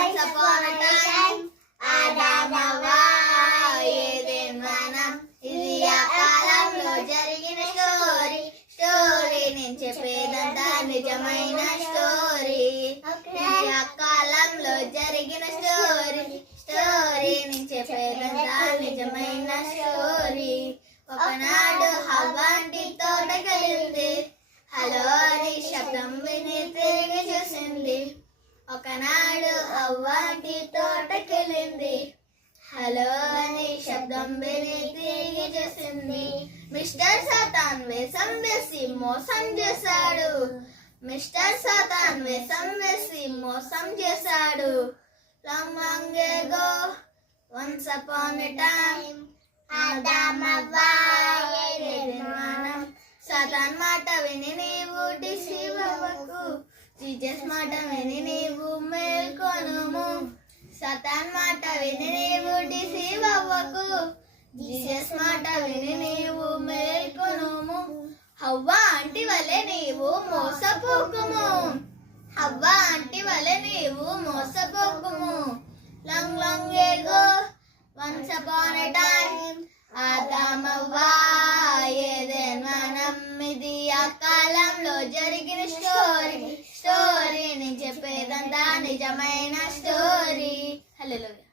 Once upon a time, Adam హవ్వ ఏదెన్ వనం. ఇది ఆ కాలంలో జరిగిన స్టోరీ. స్టోరీ నేను చెప్పేదంతా నిజమైన స్టోరీ. ఇది ఆ కాలంలో జరిగిన స్టోరీ. స్టోరీ నేను చెప్పేదంతా నిజమైన స్టోరీ. ఒకనాడు హవ్వ ఆంటీ తోటకెళ్ళింది. హలో అని శబ్దం విని తిరిగి చూసింది. ఒకనాడు హవ్వ ఆంటీ తోటకెళ్ళింది. హలో అని శబ్దం విని తిరిగి చూసింది. మిస్టర్ సాతాన్ వేషం వేసి మోసం చేశాడు. మిస్టర్ సాతాన్ వేషం వేసి మోసం చేశాడు. Long long ago, once upon a time, Adam హవ్వ ఏదెన్ వనం. సాతాన్ మాట విని నీవు డిసీవ్ అవ్వకు. జీసస్ మాట విని నీవు మేల్కొనుము. సాతాన్ మాట విని నీవు డిసీవ్ అవ్వకు. జీసస్ మాట విని నీవు మేల్కొనుము. హవ్వ ఆంటీ వలె నీవు మోసపోకుము. హవ్వ ఆంటీ వలె నీవు మోసపోకుము. Long long ago, once upon a time, Adam హవ్వ ఏదెన్ వనం. ఇది ఆ కాలంలో జరిగిన స్టోరీ. స్టోరీ నేను చెప్పేదంతా నిజమైన స్టోరీ. హల్లెలూయా.